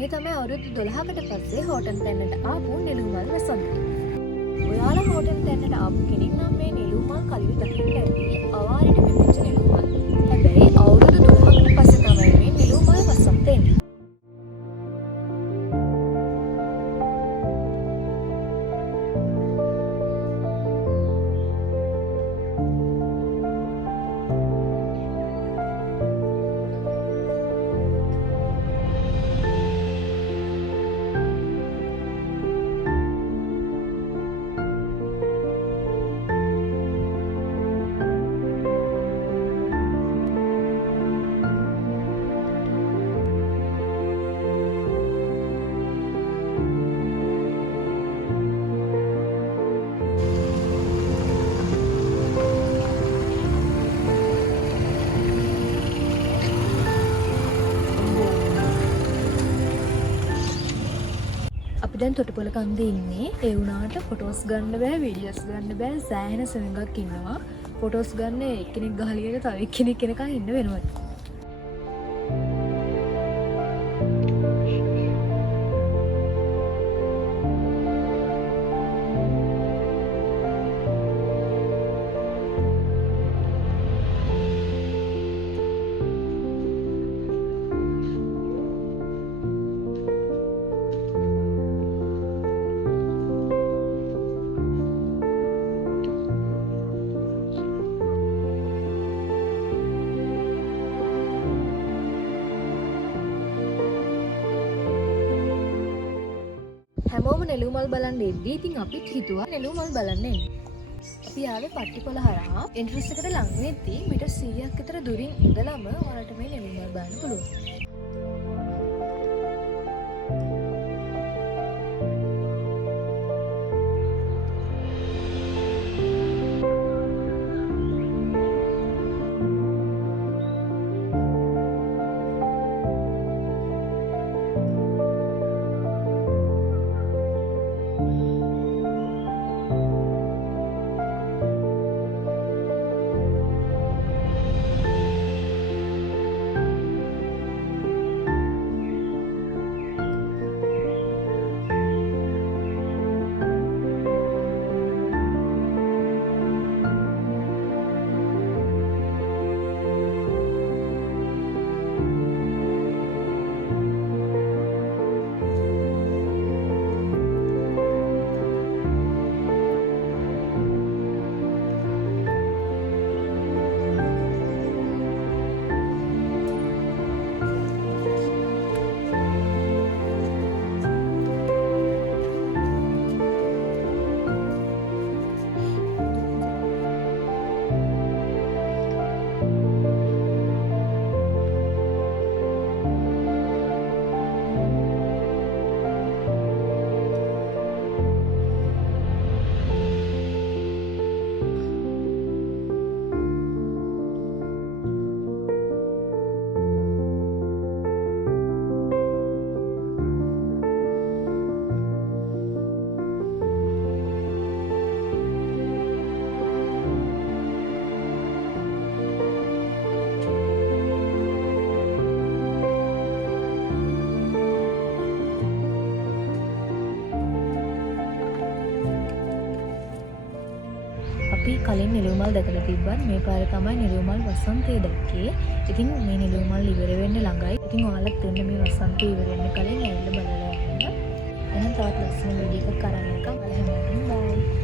මේ තමයි අවුරුදු 12කට පස්සේ හෝටන් තැන්නට ආපු නෙළුම්මල් වසන්තය. ඔයාලා හෝටන් තැන්නට ආපු කෙනෙක් නම් මේ නෙළුම්මල් කලින් දකින්න ඇති අවාරෙට පිපිච්ච නෙළුම්මල්. හැබැයි අවුරුදු 12කට පස්සේ තමයි මේ නෙළුම්මල් වසන්තය එන්නේ. අපි දැන් තොටුපොළ කන්දේ ඉන්නේ. ඒ වුණාට ෆොටෝස් ගන්න බෑ, වීඩියෝස් ගන්න බෑ. සෑහෙන සෙනඟක් ඉන්නවා. ෆොටෝස් ගන්න එක්කෙනෙක් ගහලියක තව එක්කෙනෙක් එනකන් ඉන්න වෙනවා. හැමෝම නෙළුමල් බලන්න එද්දී ඉතින් අපිත් හිතුවා නෙළුමල් බලන්න එන්න. අපි ආවේ පට්ටිපොළ හරහා එන්ට්‍රන්ස් එකට ලඟ වෙද්දී මීටර් 100ක් විතර දුරින් ඉඳලම ඔයාලට මේ නෙළුමල් බලන්න පුළුවන්. අපි කලින් නෙළුමල් දැකලා තිබ්බත් මේ පාරේ තමයි නෙළුමල් වසන්තය දැක්කේ. ඉතින් මේ නෙළුමල් ඉවර වෙන්න ළඟයි. ඉතින් ඔයාලත් දෙන්න මේ වසන්තය ඉවර වෙන්න කලින් ඇවිල්ලා බලලා යන්න. එහෙනම් තවත් ලස්සන වීඩියෝ එකක් අරන් එනකම් බලන්න. බයි.